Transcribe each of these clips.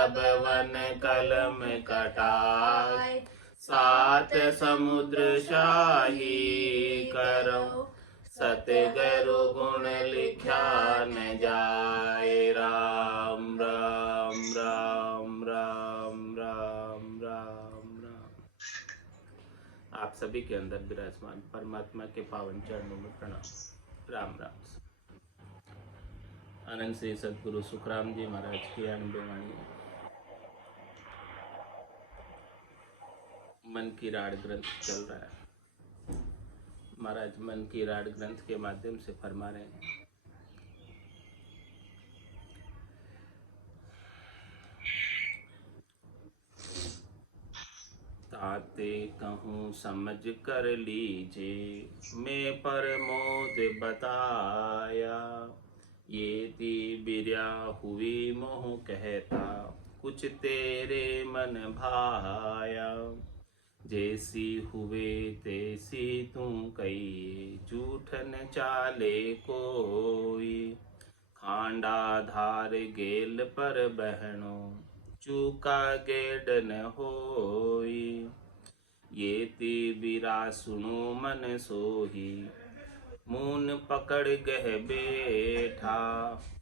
सब वन कलम कटाय, सात समुद्र शाही करो, सतगुरु गुण लिख्या न जाए। राम राम राम राम राम राम राम। आप सभी के अंदर विराजमान परमात्मा के पावन चरणों में प्रणाम। राम राम। आनंद श्री सदगुरु सुखराम जी महाराज की अनंद वाणी। मन की राड ग्रंथ चल रहा है। महाराज मन की राड ग्रंथ के माध्यम से फरमा रहे हैं, ताते कहूँ समझ कर लीजे, मैं प्रमोद बताया। ये ती बिरया हुई मोह कहता, कुछ तेरे मन भाया। जैसी हुए तैसी तू कही, झूठ न चाले कोई। खांडा धार गेल पर बहनो, चूका गेड न होई। ये ती बिरा सुनो मन सोही, मून पकड़ गह बैठा।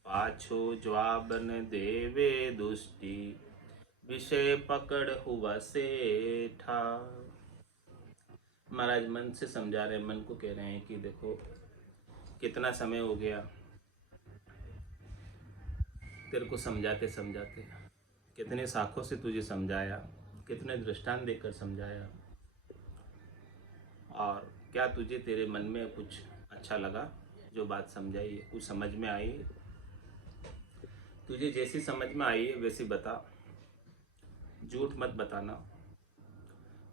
पाछो जवाब न देवे दुष्टि, विषय पकड़ हुआ सेठा। महाराज मन से समझा रहे, मन को कह रहे हैं कि देखो कितना समय हो गया तेरे को समझाते समझाते, कितने साखों से तुझे समझाया, कितने दृष्टांत देकर समझाया, और क्या तुझे तेरे मन में कुछ अच्छा लगा? जो बात समझाई है कुछ समझ में आई? तुझे जैसी समझ में आई है वैसी बता, झूठ मत बताना।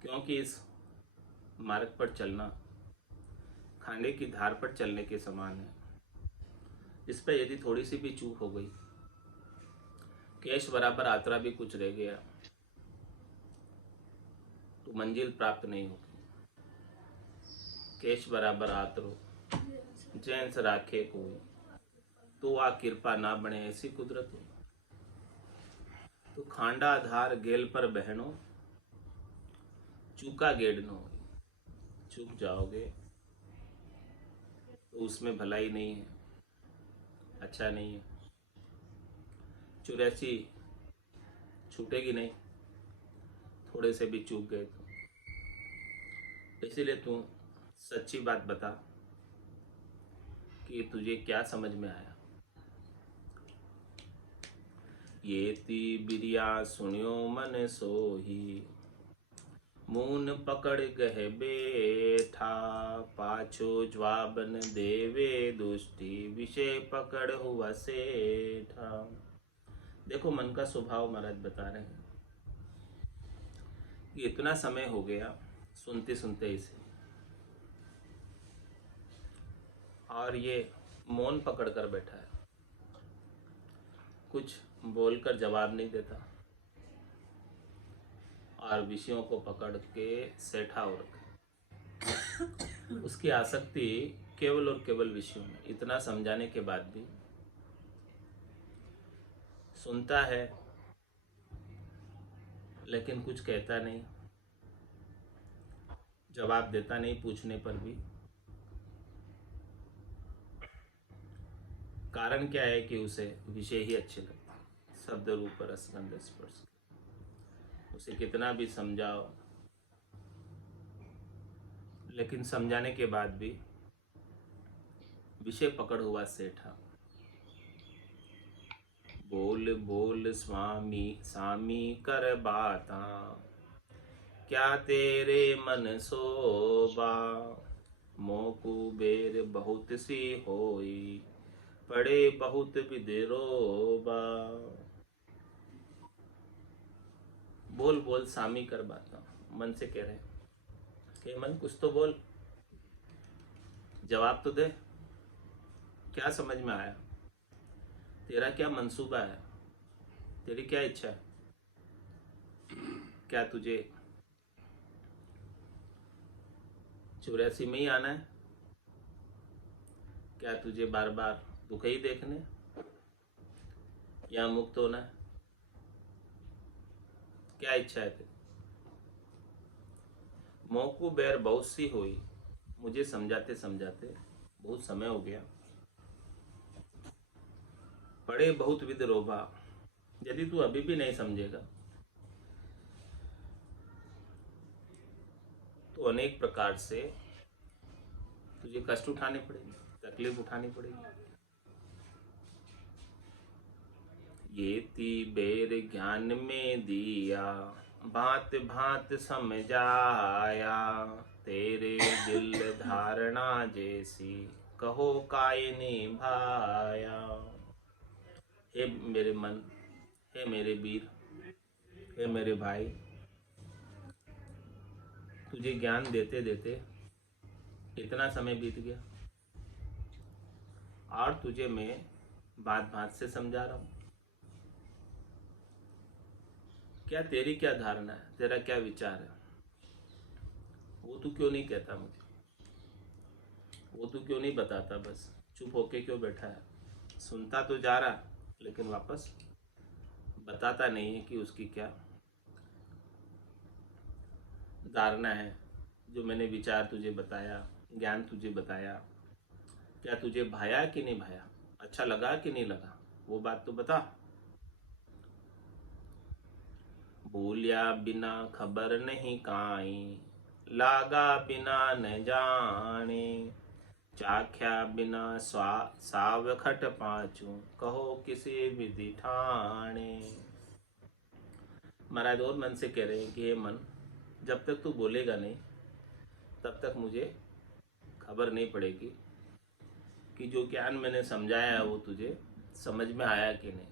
क्योंकि इस मार्ग पर चलना खांडे की धार पर चलने के समान है। इस पर यदि थोड़ी सी भी चूक हो गई, केश बराबर आतरा भी कुछ रह गया, तो मंजिल प्राप्त नहीं होगी। केश बराबर आतरो जैंस राखे कोई, तो आ कृपा ना बने ऐसी कुदरत हो। तो खांडा धार गेल पर बहनों, चूका गेड़ न हो। चूक जाओगे तो उसमें भलाई नहीं है, अच्छा नहीं है। 84 छूटेगी नहीं, थोड़े से भी चूक गए तो। इसीलिए तू सच्ची बात बता कि तुझे क्या समझ में आया। ये ती बिरिया सुनियो मन सोही, मून पकड़ गह बैठा। पाछो जवाब न देवे दुष्टि, विषय पकड़ हुआ सेठा। देखो मन का स्वभाव महाराज बता रहे हैं कि इतना समय हो गया सुनते सुनते इसे, और ये मौन पकड़ कर बैठा है, कुछ बोलकर जवाब नहीं देता, और विषयों को पकड़ के सेठा हो रखा। उसकी आसक्ति केवल और केवल विषयों में। इतना समझाने के बाद भी सुनता है लेकिन कुछ कहता नहीं, जवाब देता नहीं पूछने पर भी। कारण क्या है कि उसे विषय ही अच्छे लगते, शब्द रूप रसगंध स्पर्श। उसे कितना भी समझाओ, लेकिन समझाने के बाद भी विषय पकड़ हुआ सेठा। बोल बोल स्वामी सामी कर बाता, क्या तेरे मन सोबा। मोकू बेर बहुत सी होई, पड़े बहुत विद्रोबा। बोल बोल सामी कर बाता, मन से कह रहे कि मन कुछ तो बोल, जवाब तो दे, क्या समझ में आया, तेरा क्या मंसूबा है, तेरी क्या इच्छा है। क्या तुझे 84 में ही आना है? क्या तुझे बार बार दुख ही देखने, या मुक्त होना है? क्या इच्छा है तेरी? मोकू बैर बहुत सी हुई, मुझे समझाते समझाते बहुत समय हो गया। पढ़े बहुत विद रोबा, यदि तू अभी भी नहीं समझेगा तो अनेक प्रकार से तुझे कष्ट उठाने पड़ेंगे, तकलीफ उठानी पड़ेगी। ये ती बेर ज्ञान में दिया, भांत भांत समझाया, तेरे दिल धारणा जैसी कहो काय निभाया। हे मेरे मन, हे मेरे वीर, हे मेरे भाई, तुझे ज्ञान देते देते इतना समय बीत गया और तुझे मैं बात बात से समझा रहा हूँ। क्या तेरी क्या धारणा है, तेरा क्या विचार है, वो तू क्यों नहीं कहता मुझे? वो तू क्यों नहीं बताता? बस चुप होके क्यों बैठा है? सुनता तो जा रहा लेकिन वापस बताता नहीं है कि उसकी क्या धारणा है। जो मैंने विचार तुझे बताया, ज्ञान तुझे बताया, क्या तुझे भाया कि नहीं भाया, अच्छा लगा कि नहीं लगा, वो बात तो बता। भूलिया बिना खबर नहीं काई, लागा बिना न जाने, चाख्या बिना साव खट पाचू, कहो किसी विधि ठाणे। महाराज और मन से कह रहे हैं कि हे मन, जब तक तू बोलेगा नहीं तब तक मुझे खबर नहीं पड़ेगी कि जो ज्ञान मैंने समझाया है वो तुझे समझ में आया कि नहीं,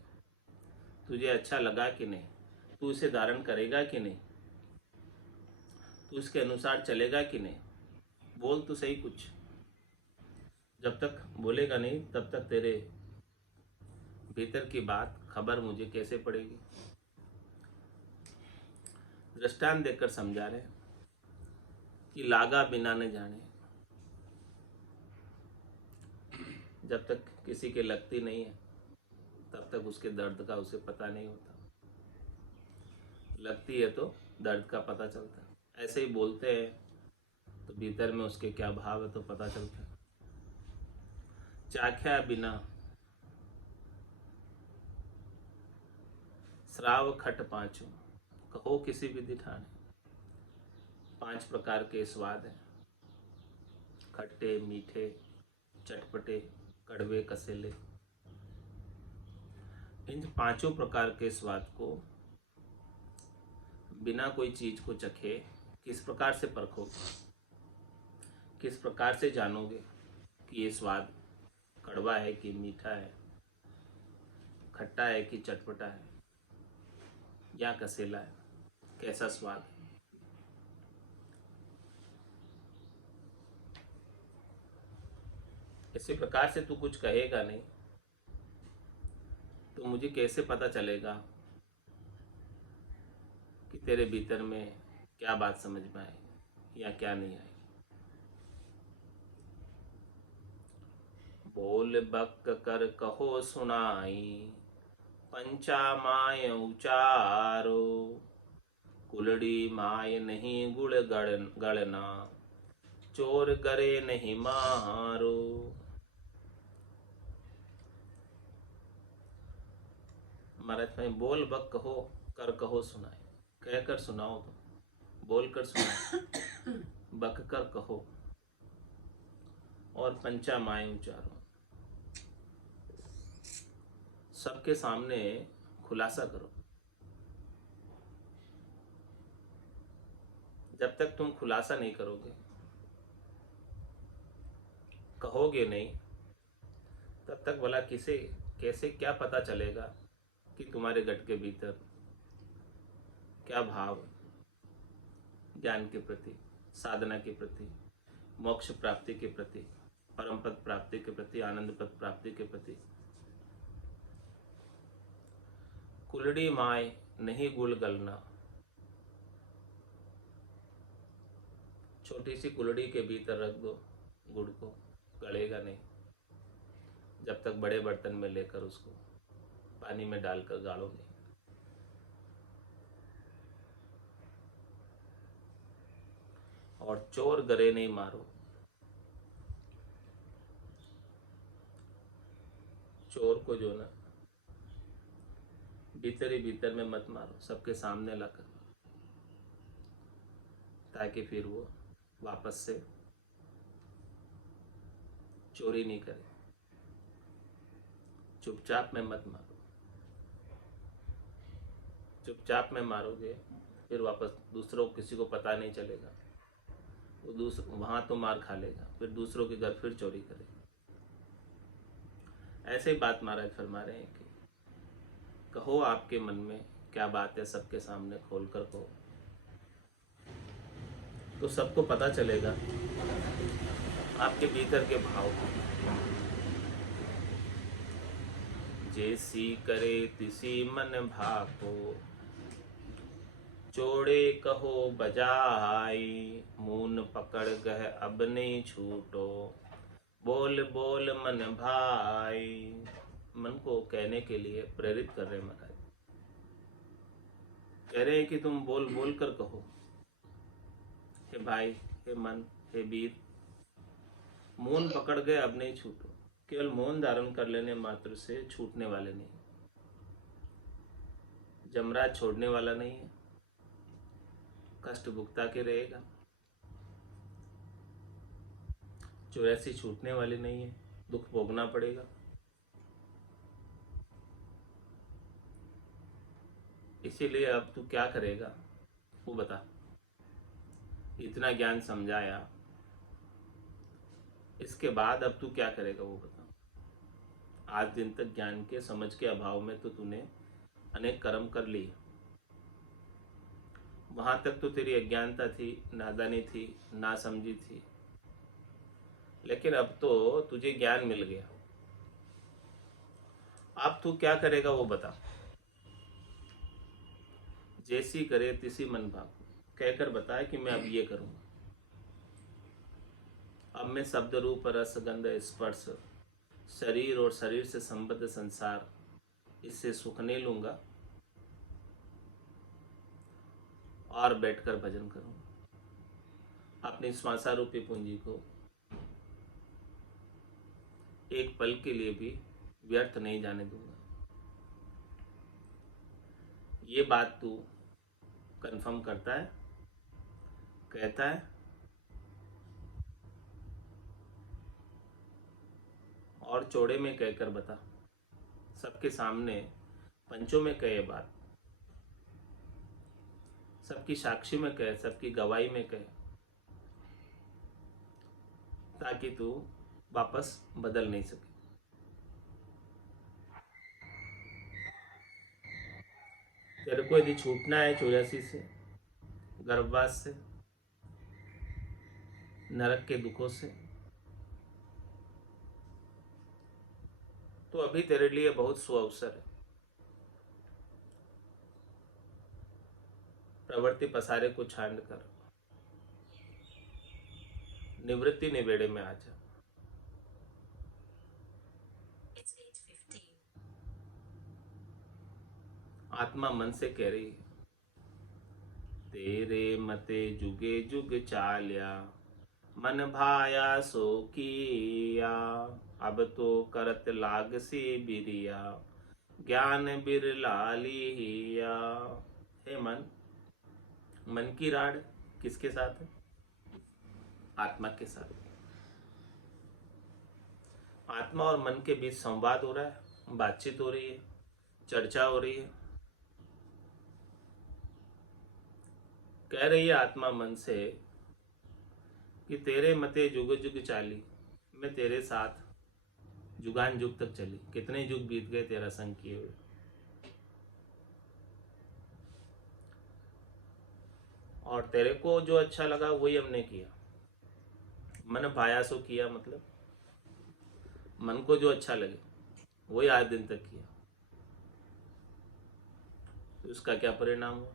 तुझे अच्छा लगा कि नहीं, तू इसे धारण करेगा कि नहीं, तू इसके अनुसार चलेगा कि नहीं। बोल तो सही कुछ। जब तक बोलेगा नहीं तब तक तेरे भीतर की बात खबर मुझे कैसे पड़ेगी। दृष्टांत देकर समझा रहे कि लागा बिना न जाने, जब तक किसी के लगती नहीं है तब तक उसके दर्द का उसे पता नहीं होता, लगती है तो दर्द का पता चलता है। ऐसे ही बोलते हैं तो भीतर में उसके क्या भाव है तो पता चलता है। चाख्या बिना श्राव खट पांचों, कहो किसी विधि ठाने। 5 प्रकार के स्वाद हैं, खट्टे, मीठे, चटपटे, कड़वे, कसेले। इन 5 प्रकार के स्वाद को बिना कोई चीज को चखे किस प्रकार से परखोगे, किस प्रकार से जानोगे कि ये स्वाद कड़वा है कि मीठा है, खट्टा है कि चटपटा है या कसेला है, कैसा स्वाद है। इसी प्रकार से तू कुछ कहेगा नहीं तो मुझे कैसे पता चलेगा कि तेरे भीतर में क्या बात समझ में आई या क्या नहीं आई। बोल बक कर कहो सुनाई, पंचा माय उचारो, कुलड़ी माय नहीं गुड़ गड़ना, चोर करे नहीं मारो। महाराज भाई, बोल बक कहो कर कहो सुनाए, कहकर सुनाओ तो, बोल कर सुनाओ, बक कर कहो और पंचा माय उचारो, सबके सामने खुलासा करो। जब तक तुम खुलासा नहीं करोगे, कहोगे नहीं, तब तक भला किसे कैसे क्या पता चलेगा कि तुम्हारे गट के भीतर क्या भाव है ज्ञान के प्रति, साधना के प्रति, मोक्ष प्राप्ति के प्रति, परम पद प्राप्ति के प्रति, आनंद पद प्राप्ति के प्रति। कुलड़ी माय नहीं गुड़ गलना, छोटी सी कुलड़ी के भीतर रख दो गुड़ को, गलेगा नहीं जब तक बड़े बर्तन में लेकर उसको पानी में डालकर गाड़ो नहीं। और चोर गरे नहीं मारो। चोर को जो ना भीतर ही भीतर में मत मारो, सबके सामने लाकर, ताकि फिर वो वापस से चोरी नहीं करे। चुपचाप में मत मारो, चुपचाप में मारोगे फिर वापस दूसरों को, किसी को पता नहीं चलेगा, वो वहां तो मार खा लेगा, फिर दूसरों के घर फिर चोरी करेगा। ऐसे ही बात महाराज फरमा रहे हैं कि कहो आपके मन में क्या बात है, सबके सामने खोल कर कहो, तो सबको पता चलेगा आपके भीतर के भाव को। जैसी करे तिसी मन भाको, चोड़े कहो बजाई, मून पकड़ गह अब नहीं छूटो, बोल बोल मन भाई। मन को कहने के लिए प्रेरित कर रहे महाराज, कह रहे हैं कि तुम बोल बोल कर कहो, हे भाई, हे मन, हे वीर, मौन पकड़ गए अब नहीं छूटो। केवल मौन धारण कर लेने मात्र से छूटने वाले नहीं, जमराज छोड़ने वाला नहीं है, कष्ट भुगता के रहेगा। 84 छूटने वाली नहीं है, दुख भोगना पड़ेगा। इसीलिए अब तू क्या करेगा वो बता। इतना ज्ञान समझाया, इसके बाद अब तू क्या करेगा वो बता। आज दिन तक ज्ञान के समझ के अभाव में तो तूने अनेक कर्म कर लिए, वहां तक तो तेरी अज्ञानता थी, नादानी थी, नासमझी थी, लेकिन अब तो तुझे ज्ञान मिल गया। अब तू क्या करेगा वो बता। जैसी करे तिसी मन भाग, कहकर बताए कि मैं अब ये करूंगा। अब मैं शब्द रूप रस गंध स्पर्श, शरीर और शरीर से संबद्ध संसार, इससे सुख नहीं लूंगा और बैठकर भजन करूंगा। अपनी श्वासारूपी पूंजी को एक पल के लिए भी व्यर्थ नहीं जाने दूंगा। ये बात तू कंफर्म करता है, कहता है? और चौड़े में कहकर बता, सबके सामने पंचों में कहे बात, सबकी साक्षी में कहे, सबकी गवाही में कहे, ताकि तू वापस बदल नहीं सके। तेरे को यदि छूटना है 84 से, गर्भवास से, नरक के दुखों से, तो अभी तेरे लिए बहुत सुअवसर है। प्रवृत्ति पसारे को छांड कर निवृत्ति निवेड़े में आ जा। आत्मा मन से कह रही है, तेरे मते जुगे जुग चाल्या, मन भाया सो किया, अब तो करत लाग सी बिरिया, ज्ञान बिरला लिया। हे मन, मन की राड किसके साथ है? आत्मा के साथ। आत्मा और मन के बीच संवाद हो रहा है, बातचीत हो रही है, चर्चा हो रही है। कह रही है आत्मा मन से कि तेरे मते जुग जुग चाली, मैं तेरे साथ जुगान जुग तक चली। कितने जुग बीत गए तेरा संग किए हुए, और तेरे को जो अच्छा लगा वही हमने किया। मन भायासो किया मतलब मन को जो अच्छा लगे वही आज दिन तक किया। तो उसका क्या परिणाम हुआ?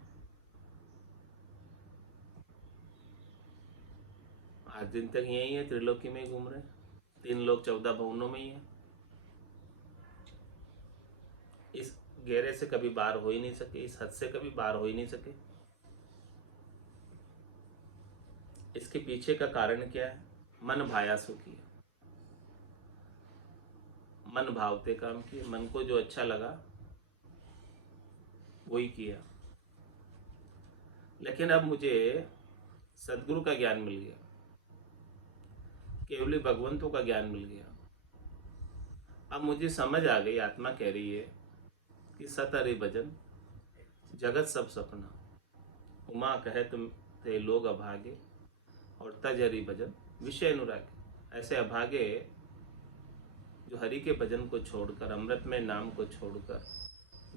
आज दिन तक यही है, त्रिलोकी में ही घूम रहे, 3 लोक 14 भवनों में ही है। इस घेरे से कभी बाहर हो ही नहीं सके, इस हद से कभी बाहर हो ही नहीं सके। इसके पीछे का कारण क्या है? मन भाया सो किया, मन भावते काम किए, मन को जो अच्छा लगा वही किया। लेकिन अब मुझे सदगुरु का ज्ञान मिल गया, केवली भगवंतों का ज्ञान मिल गया। अब मुझे समझ आ गई, आत्मा कह रही है कि सत हरि भजन जगत सब सपना, उमा कहे तुम ते लोग अभागे, और तज हरि भजन विषय अनुरागे। ऐसे अभागे जो हरि के भजन को छोड़कर, अमृतमय नाम को छोड़कर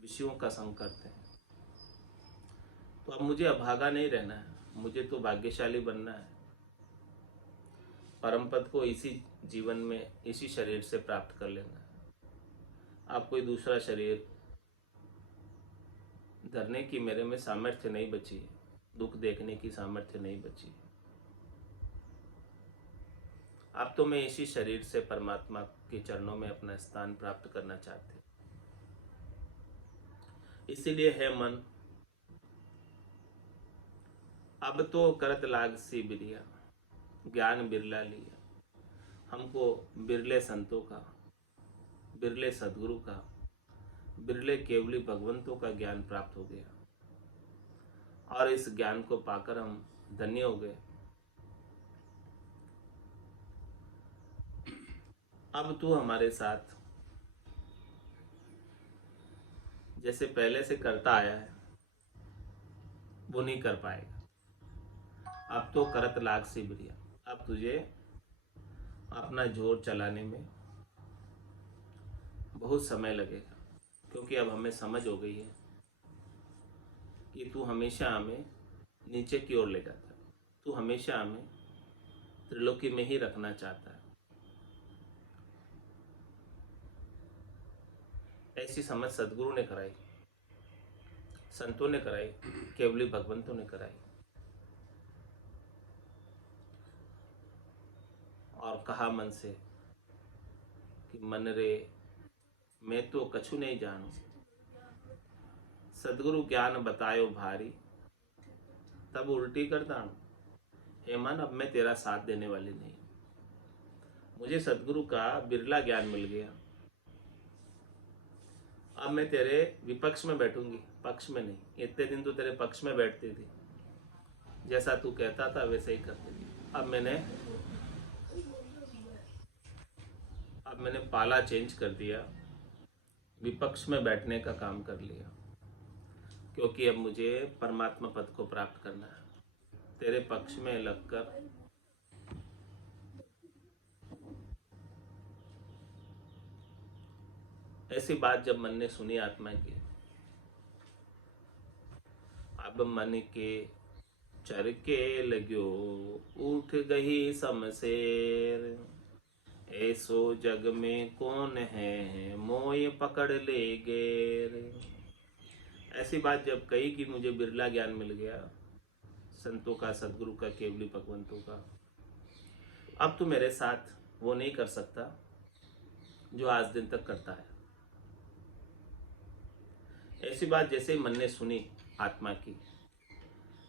विषयों का संग करते हैं। तो अब मुझे अभागा नहीं रहना है, मुझे तो भाग्यशाली बनना है। परम पद को इसी जीवन में, इसी शरीर से प्राप्त कर लेना है। आप कोई दूसरा शरीर धरने की मेरे में सामर्थ्य नहीं बची है, दुख देखने की सामर्थ्य नहीं बची है। अब तो मैं इसी शरीर से परमात्मा के चरणों में अपना स्थान प्राप्त करना चाहती हूँ। इसीलिए है मन, अब तो करत लाग सी बिरिया, ज्ञान बिरला लिया। हमको बिरले संतों का, बिरले सदगुरु का, बिरले केवली भगवंतों का ज्ञान प्राप्त हो गया, और इस ज्ञान को पाकर हम धन्य हो गए। अब तू हमारे साथ जैसे पहले से करता आया है वो नहीं कर पाएगा। अब तो करत लाग सी बिरिया, अब तुझे अपना जोर चलाने में बहुत समय लगेगा, क्योंकि अब हमें समझ हो गई है कि तू हमेशा हमें नीचे की ओर ले जाता है, तू हमेशा हमें त्रिलोकी में ही रखना चाहता है। ऐसी समझ सदगुरु ने कराई, संतों ने कराई, केवली भगवंतों ने कराई। और कहा मन से कि मन रे मैं तो कछु नहीं जानू, सदगुरु ज्ञान बतायो भारी, तब उल्टी कर दानू। हे मन, अब मैं तेरा साथ देने वाली नहीं, मुझे सदगुरु का बिरला ज्ञान मिल गया। अब मैं तेरे विपक्ष में बैठूंगी, पक्ष में नहीं। इतने दिन तो तेरे पक्ष में बैठती थी, जैसा तू कहता था वैसे ही करती थी। अब मैंने पाला चेंज कर दिया, विपक्ष में बैठने का काम कर लिया, क्योंकि अब मुझे परमात्मा पद को प्राप्त करना है। तेरे पक्ष में लगकर ऐसी बात जब मन ने सुनी आत्मा की, अब मन के चरके लग्यो उठ गई शमशेर, ऐसो जग में कौन है मोय पकड़ ले गेर। ऐसी बात जब कही कि मुझे बिरला ज्ञान मिल गया, संतों का, सदगुरु का, केवली भगवंतों का, अब तू मेरे साथ वो नहीं कर सकता जो आज दिन तक करता है। ऐसी बात जैसे मन ने सुनी आत्मा की,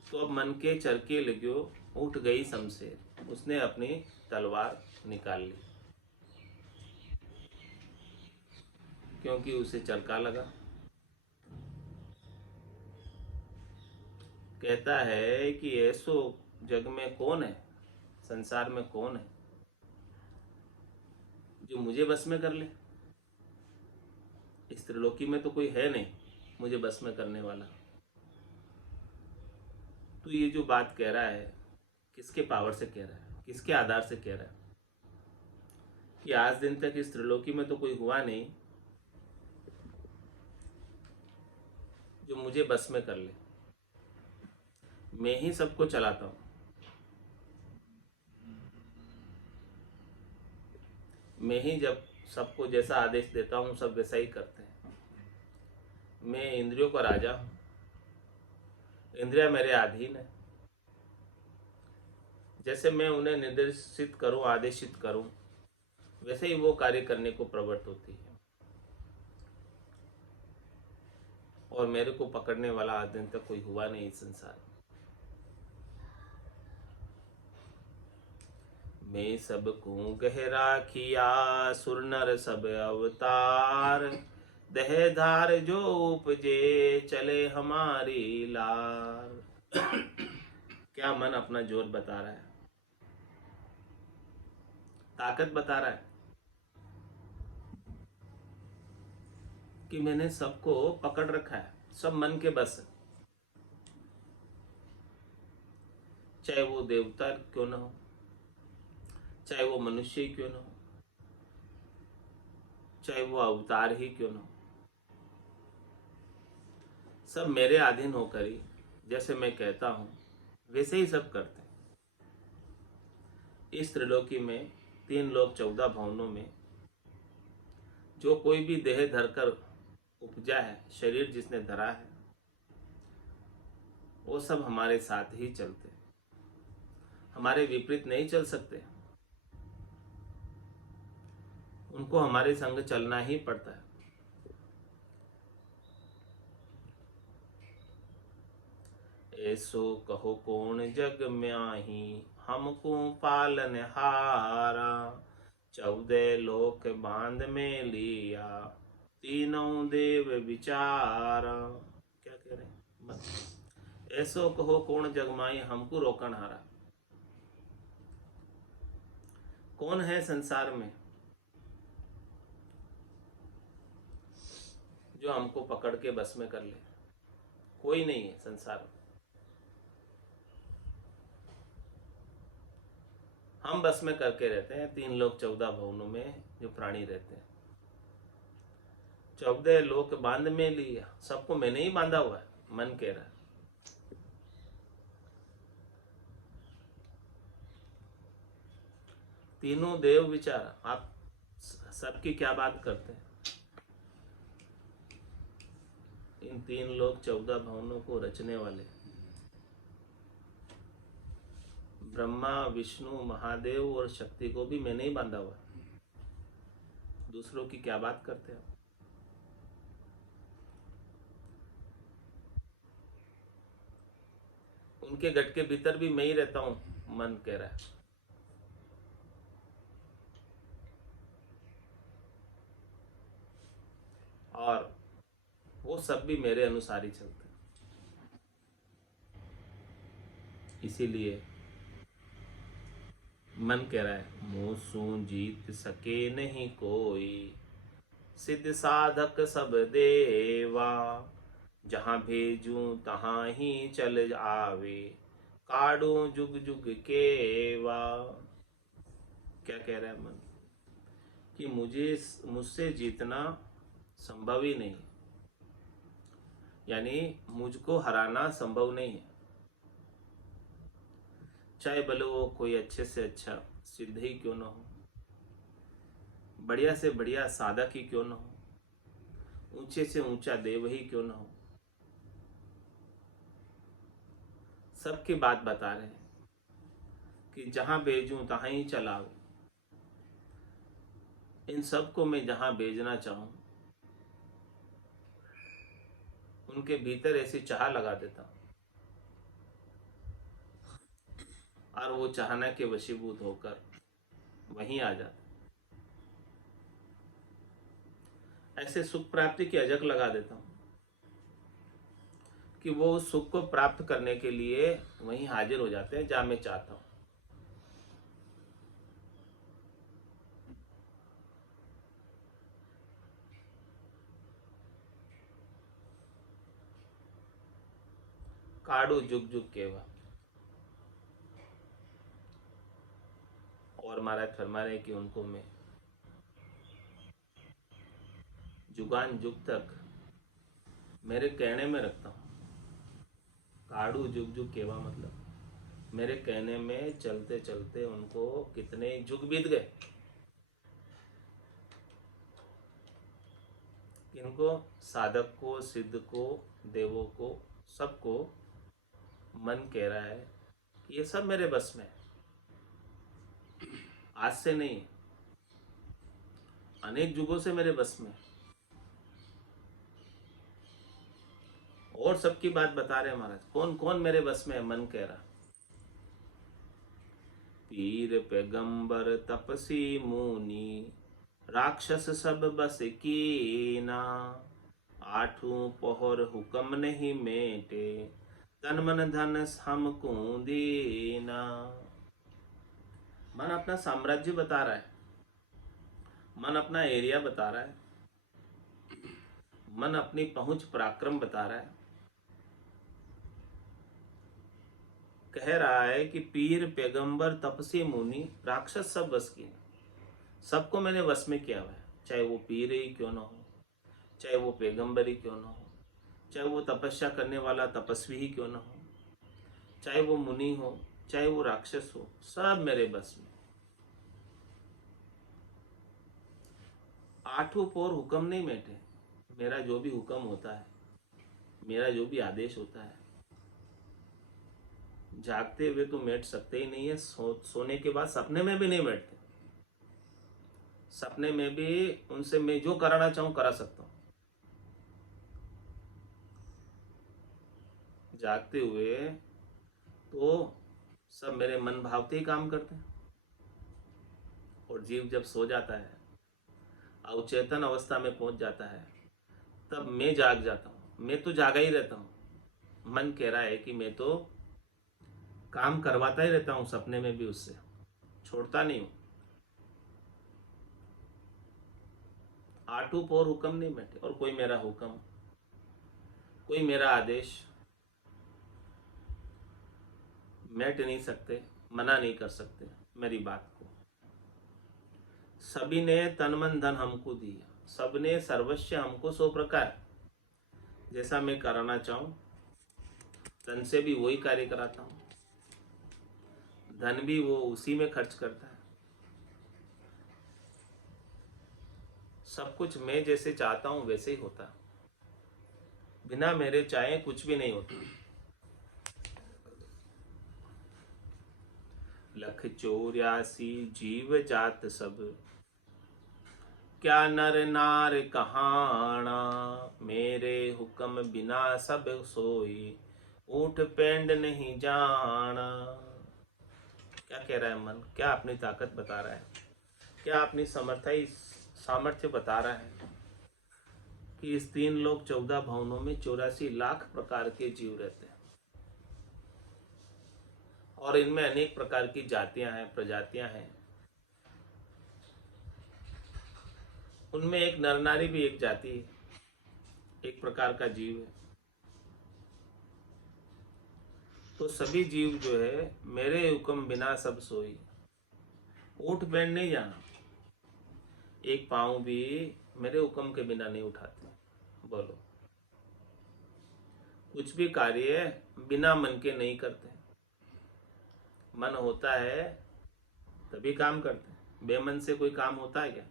तो अब मन के चरके लग्यो उठ गई शमशेर, उसने अपनी तलवार निकाल ली, क्योंकि उसे चरका लगा। कहता है कि ऐसो जग में कौन है, संसार में कौन है जो मुझे बस में कर ले। इस त्रिलोकी में तो कोई है नहीं मुझे बस में करने वाला। तो ये जो बात कह रहा है, किसके पावर से कह रहा है, किसके आधार से कह रहा है कि आज दिन तक इस त्रिलोकी में तो कोई हुआ नहीं जो मुझे बस में कर ले। मैं ही सबको चलाता हूँ, मैं ही जब सबको जैसा आदेश देता हूँ सब वैसा ही करते हैं। मैं इंद्रियों का राजा हूँ, इंद्रिया मेरे अधीन है। जैसे मैं उन्हें निर्देशित करूं, आदेशित करूं, वैसे ही वो कार्य करने को प्रवृत्त होती है। और मेरे को पकड़ने वाला आज दिन तक कोई हुआ नहीं इस संसार में। मैं सबको गहरा किया सुर नर सब अवतार, दह धार जो उपजे चले हमारी लार। क्या मन अपना जोर बता रहा है, ताकत बता रहा है कि मैंने सबको पकड़ रखा है, सब मन के बस है। चाहे वो देवता क्यों ना हो, चाहे वो मनुष्य ही क्यों ना हो, चाहे वो अवतार ही क्यों ना हो, सब मेरे अधीन होकर ही जैसे मैं कहता हूं वैसे ही सब करते हैं। इस त्रिलोकी में 3 लोक 14 भवनों में जो कोई भी देह धरकर उपजा है, शरीर जिसने धरा है, वो सब हमारे साथ ही चलते हैं, हमारे विपरीत नहीं चल सकते, उनको हमारे संग चलना ही पड़ता है। ऐसो कहो कौन जग म्याही, हमको पालन हारा, 14 लोक बांध में लिया, तीनों देव विचारा। क्या कह रहे हैं? ऐसो कहो कौन जग माही, हमको रोकन हारा। कौन है संसार में जो हमको पकड़ के बस में कर ले? कोई नहीं है संसार में। हम बस में करके रहते हैं 3 लोक 14 भवनों में जो प्राणी रहते हैं। 14 लोक बांध में लिया, सबको मैंने ही बांधा हुआ है, मन कह रहा है। तीनों देव विचार, आप सबकी क्या बात करते हैं? इन 3 लोक 14 भवनों को रचने वाले ब्रह्मा विष्णु महादेव और शक्ति को भी मैंने ही बांधा हुआ। दूसरों की क्या बात करते हैं? उनके गट के भीतर भी मैं ही रहता हूं, मन कह रहा है। और वो सब भी मेरे अनुसार ही चलते हैं। इसीलिए मन कह रहा है, मूसू जीत सके नहीं कोई, सिद्ध साधक सब देवा, जहां भेजूं तहां ही चल आवे, काड़ू जुग जुग केवा। क्या कह रहा है मन? कि मुझसे जीतना संभव ही नहीं, यानी मुझको हराना संभव नहीं है, चाहे भले वो कोई अच्छे से अच्छा सिद्ध ही क्यों ना हो, बढ़िया से बढ़िया साधक ही क्यों ना हो, ऊंचे से ऊंचा देव ही क्यों ना हो। सबकी बात बता रहे हैं कि जहां भेजूं तहां ही चलाओ। इन सबको मैं जहां भेजना चाहूं उनके भीतर ऐसी चाह लगा देता हूं, और वो चाहना के वशीभूत होकर वहीं आ जाता। ऐसे सुख प्राप्ति की अजक लगा देता हूं कि वो उस सुख को प्राप्त करने के लिए वहीं हाजिर हो जाते हैं जहां मैं चाहता हूं। काड़ू जुग जुग केवा। और महाराज फरमा रहे कि उनको मैं जुगान जुग तक मेरे कहने में रखता हूं। काड़ू जुग जुग केवा मतलब मेरे कहने में चलते चलते उनको कितने जुग बीत गए। इनको साधक को, सिद्ध को, देवों को, सबको मन कह रहा है कि ये सब मेरे बस में है। आज से नहीं, अनेक युगों से मेरे बस में। और सबकी बात बता रहे हैं महाराज, कौन कौन मेरे बस में है। मन कह रहा पीर पैगंबर तपसी मुनि, राक्षस सब बस कीना। आठों पहर हुक्म नहीं मेटे, तन मन धन हमको दीना। मन अपना साम्राज्य बता रहा है, मन अपना एरिया बता रहा है, मन अपनी पहुंच पराक्रम बता रहा है। कह रहा है कि पीर पैगंबर तपसी मुनि, राक्षस सब बस की, सबको मैंने वश में किया हुआ है। चाहे वो पीर ही क्यों ना हो, चाहे वो पैगंबर ही क्यों ना हो, चाहे वो तपस्या करने वाला तपस्वी ही क्यों ना हो, चाहे वो मुनि हो, चाहे वो राक्षस हो, सब मेरे बस में। आठों पोर हुक्म नहीं मेटे, मेरा जो भी हुक्म होता है, मेरा जो भी आदेश होता है, जागते हुए तो मेट सकते ही नहीं है, सोने के बाद सपने में भी नहीं बैठते। सपने में भी उनसे मैं जो कराना चाहूं करा सकता हूं। जागते हुए तो सब मेरे मन भावते ही काम करते हैं, और जीव जब सो जाता है, अवचेतन अवस्था में पहुंच जाता है, तब मैं जाग जाता हूं। मैं तो जागा ही रहता हूं। मन कह रहा है कि मैं तो काम करवाता ही रहता हूं, सपने में भी उससे छोड़ता नहीं हूं। आठों पोर हुक्म नहीं बैठे, और कोई मेरा हुक्म, कोई मेरा आदेश मैट नहीं सकते, मना नहीं कर सकते मेरी बात को। सभी ने तन मन धन हमको दिया, सबने सर्वस्व हमको सो प्रकार, जैसा मैं कराना चाहूं तन से भी वही कार्य कराता हूं, धन भी वो उसी में खर्च करता है। सब कुछ मैं जैसे चाहता हूं वैसे ही होता है, बिना मेरे चाहे कुछ भी नहीं होता। लख 84 जीव जात सब, क्या नर नार कहाना। मेरे हुक्म बिना सब सोई, ऊठ पेंड नहीं जाना। क्या कह रहा है मन, क्या अपनी ताकत बता रहा है, क्या अपनी सामर्थ्य बता रहा है कि इस 3 लोक 14 भवनों में 84 लाख प्रकार के जीव रहते हैं, और इनमें अनेक प्रकार की जातियां हैं, प्रजातियां हैं। उनमें एक नर नारी भी एक जाति है, एक प्रकार का जीव है। तो सभी जीव जो है मेरे हुक्म बिना सब सोई, उठ बैठ नहीं जाना। एक पाँव भी मेरे हुक्म के बिना नहीं उठाते। बोलो, कुछ भी कार्य बिना मन के नहीं करते। मन होता है तभी काम करते हैं, बेमन से कोई काम होता है क्या?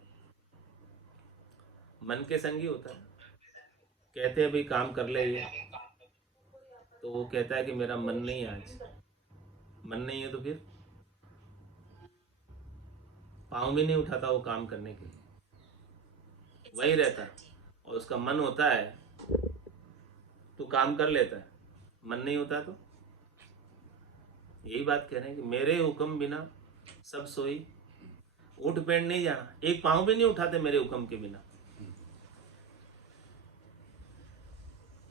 मन के संगी होता है। कहते हैं भाई काम कर ले ये, तो वो कहता है कि मेरा मन नहीं है, आज मन नहीं है, तो फिर पाँव भी नहीं उठाता वो काम करने के लिए, वही रहता है। और उसका मन होता है तो काम कर लेता है, मन नहीं होता तो। यही बात कह रहे हैं कि मेरे हुक्म बिना सब सोई, उठ बैठ नहीं जाना। एक पाँव भी नहीं उठाते मेरे हुक्म के बिना।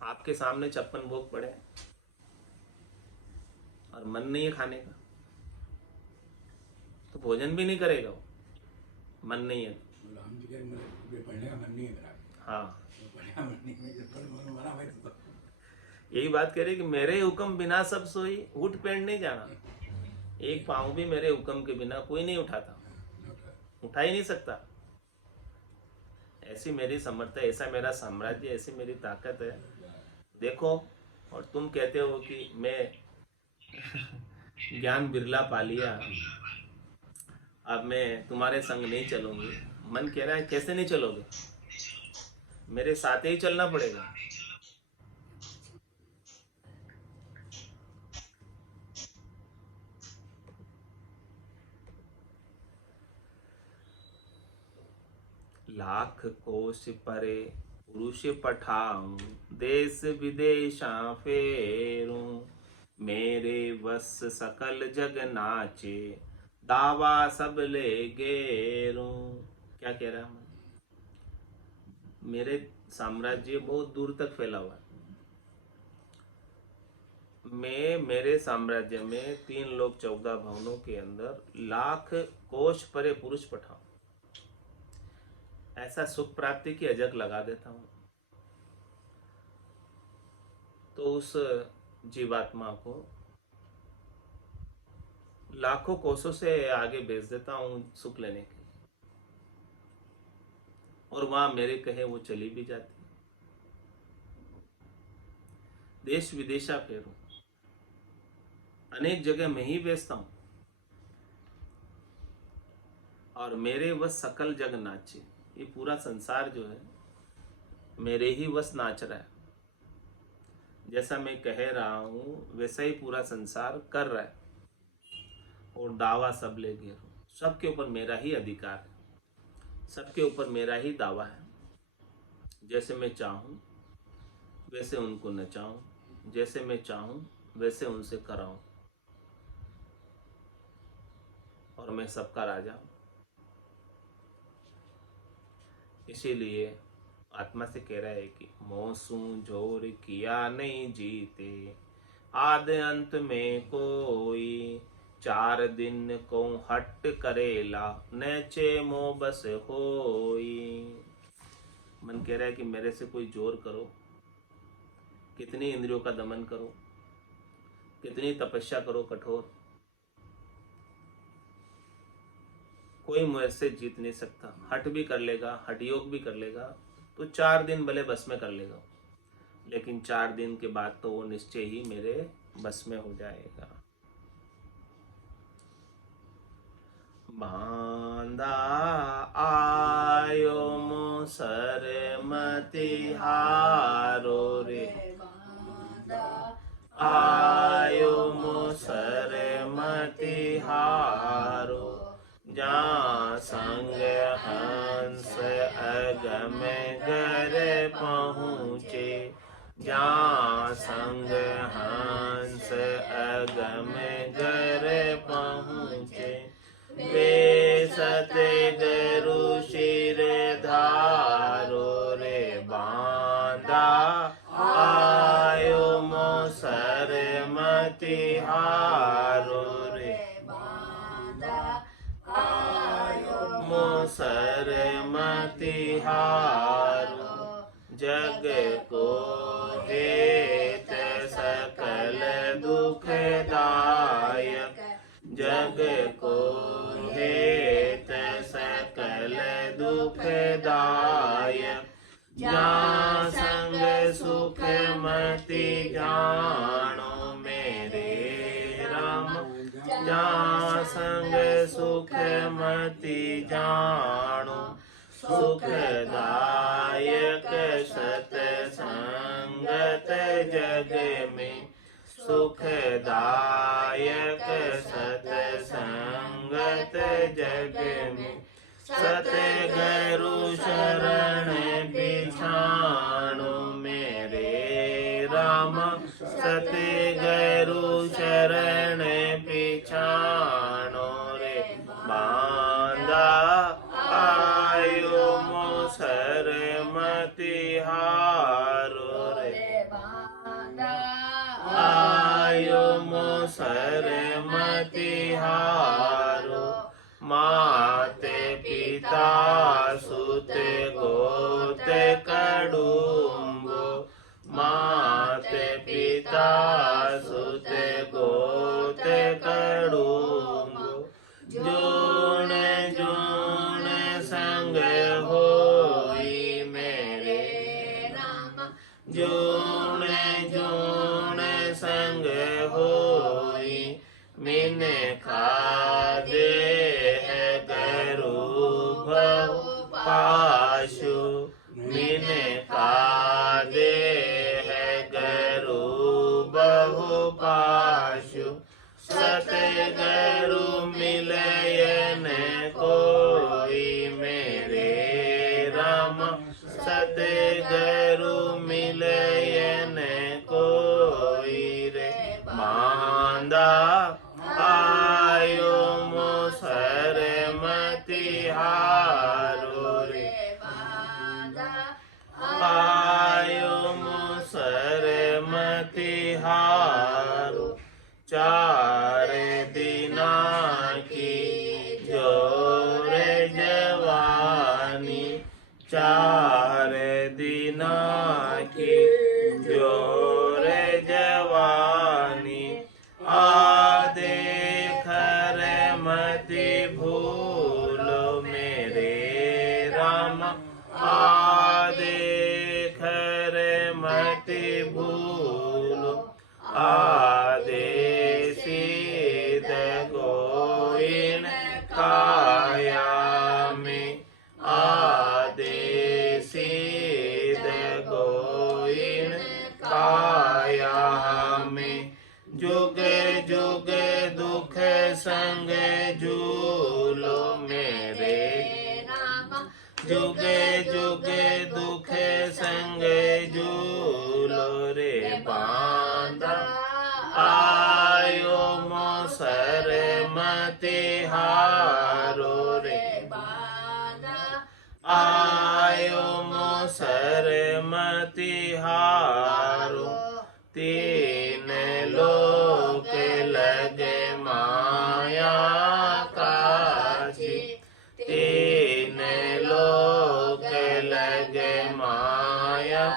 आपके सामने 56 भोग पड़े और मन नहीं है खाने का, तो भोजन भी नहीं करेगा वो, मन नहीं है। हाँ, यही बात कह रही कि मेरे हुक्म बिना सब सोई, उठ पैंट नहीं जाना। एक पाँव भी मेरे हुक्म के बिना कोई नहीं उठाता, उठा ही नहीं सकता। ऐसी मेरी समर्थ है, ऐसा मेरा साम्राज्य, ऐसी मेरी ताकत है। देखो, और तुम कहते हो कि मैं ज्ञान बिरला पा लिया, अब मैं तुम्हारे संग नहीं चलूंगी। मन कह रहा है कैसे नहीं चलोगे, मेरे साथ ही चलना पड़ेगा। लाख कोश परे पुरुष पठाऊं, देश विदेशा फेरूं। मेरे वस सकल जग नाचे, दावा सब ले गेरू। क्या कह रहा है? मेरे साम्राज्य बहुत दूर तक फैला हुआ है। मैं मेरे साम्राज्य में 3 लोक 14 भवनों के अंदर लाख कोष परे पुरुष पठाऊं, ऐसा सुख प्राप्ति की अजक लगा देता हूं, तो उस जीवात्मा को लाखों कोसों से आगे भेज देता हूं सुख लेने के लिए, और वहां मेरे कहे वो चली भी जाती है। देश विदेशा फेरूं, अनेक जगह मैं ही बेचता हूं, और मेरे वश सकल जग नाचे। ये पूरा संसार जो है मेरे ही वश नाच रहा है। जैसा मैं कह रहा हूं वैसा ही पूरा संसार कर रहा है, और दावा सब ले गए। सबके ऊपर मेरा ही अधिकार है, सबके ऊपर मेरा ही दावा है। जैसे मैं चाहूं वैसे उनको नचाऊं, जैसे मैं चाहूं वैसे उनसे कराऊं, और मैं सबका राजा हूं। इसीलिए आत्मा से कह रहा है कि मोसू जोर किया नहीं जीते, आद अंत में कोई, 4 दिन को हट करेला, नचे मो बस होई। मन कह रहा है कि मेरे से कोई जोर करो, कितनी इंद्रियों का दमन करो, कितनी तपस्या करो कठोर, कोई मुझसे जीत नहीं सकता। हट भी कर लेगा, हठ योग भी कर लेगा, तो 4 दिन भले बस में कर लेगा, लेकिन 4 दिन के बाद तो वो निश्चय ही मेरे बस में हो जाएगा। बांधा आयो मो सरमति हारो रे, आयो मो सरमति हारो, जा संग हंस अगम घर पहुँचे, जा संग हंस अगम घर पहुँचे, वे सते गरु शिर धारो रे, बांधा आयो मो सरमति हारो रे, मो सरमति हारो, जग को हेत सकल दुखदायक, जग को हेत सकल दुखदायक, जा संग सुख मति जानो मेरे राम, जा संग सुख मति जानो, सुखदायक सतसंगत जग में, सुखदायक सतसंगत जग में, सतगुरु शरण बिछानो मेरे राम, सतगुरु शरण बिछानो रे, बांधा आयो मो सरमति हारो रे, आयो मो सरमति हारो, माते पिता सुत गोत कड़ुम्बो, माते पिता सुत गोत कड़ुम्बो, जोन जोन संग होई मेरे राम, जोन जोन संग होई, मिन खादे है गरु भव पाशु, मिन खादे है गरु भव मति हारो, चार दिना की जोर जवानी, चार दिना की जोर जवानी। आ देख रे मति भूलो मेरे राम, आ देख रे मति भूलो। आदेसी गोइन काया में, आदेसी गोइन काया में। जुग जुग दुख संग झूलो मेरे राम, जुग जुग दुख संग झूलो रे बांधा। आयो मोसर मति हारो रे बांधा, आयो मोसर मति हारो। तीन लोक लगे माया काजी, तीन लोक लगे माया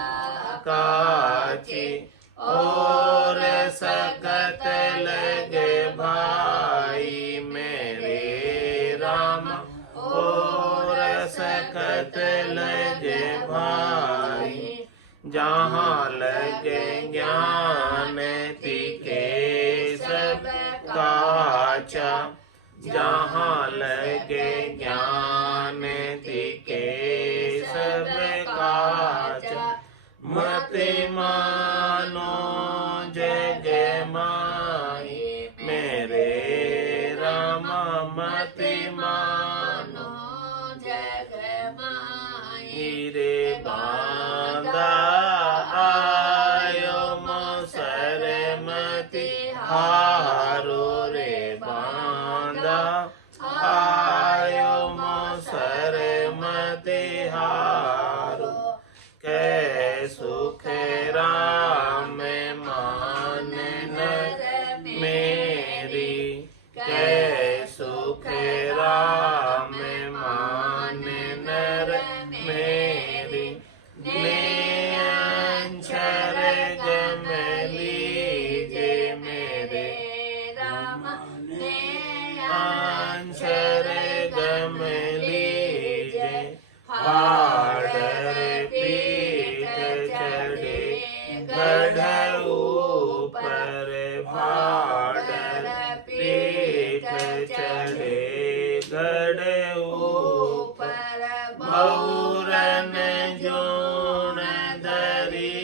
काजी। और सकत लगे भाई मेरे राम, और सकत लगे भाई। जहाँ लगे ज्ञान तिके सब काचा, जहाँ लगे ज्ञान तिके सब काचा। मति मानो जग माई मेरे राम, मति मानो जग माई रे बांधा। आयो मोसर मति हारो रे बांधा, आयो मोसर मति हारो। कै सुख राम मान नर मेरी, कै सुख राम मान नर मेरी। ने अंचर गम लीजे मेरे राम, ने अंचर गम लीजे। हाडर पीठ चढ़े गढ़ ऊपर, हाडर पीठ चढ़े गढ़ ऊपर। बहुरन जोन धरी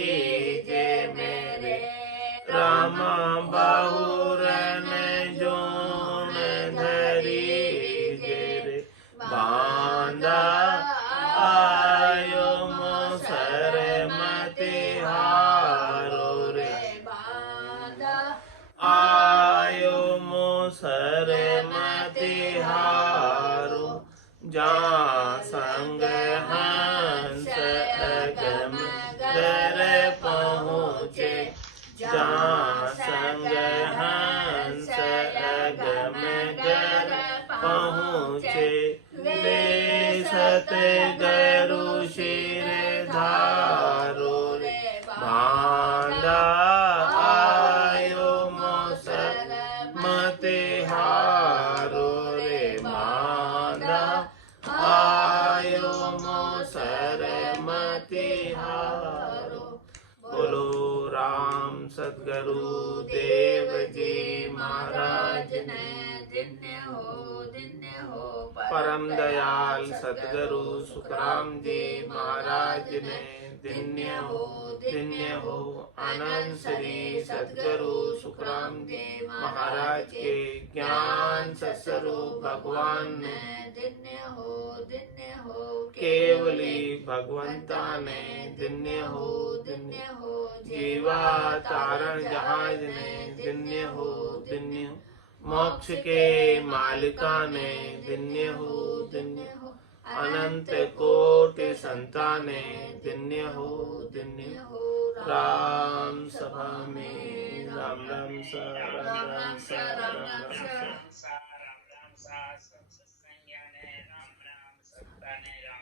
जे मेरे राम, बहुरन जोन धरी जे रे बांधा। आयो मोसर मति हारो रे बांधा, आयो मोसर मति हारो। जहाँ संग हंस अगम घर पहुँचे, जहाँ संग हंस अगम घर पहुँचे। ले सत गरु शिर धारो रे बांधा। आयो मोसर मति हारो रे बांधा, आयो मोसर मति हारो। बोलो राम सतगुरु देव जी महाराज ने धन्य हो, धन्य हो। परम दयाल सतगुरु सुखराम जी महाराज ने धन्य हो, धन्य हो। आनंद श्री सतगुरु सुखराम जी महाराज के ज्ञान सत्स्वरूप भगवान ने धन्य हो, धन्य हो। केवली भगवंता ने धन्य हो, धन्य हो। जीवा तारण जहाज ने धन्य हो, धन्य हो। मोक्ष के मालिका ने धन्य हो, धन्य हो। अनंत कोटि संताने धन्य हो, धन्य हो। राम सभा में राम राम सा राम राम सा राम राम सा राम राम सा सब सत्संग ने राम राम सत्ता ने राम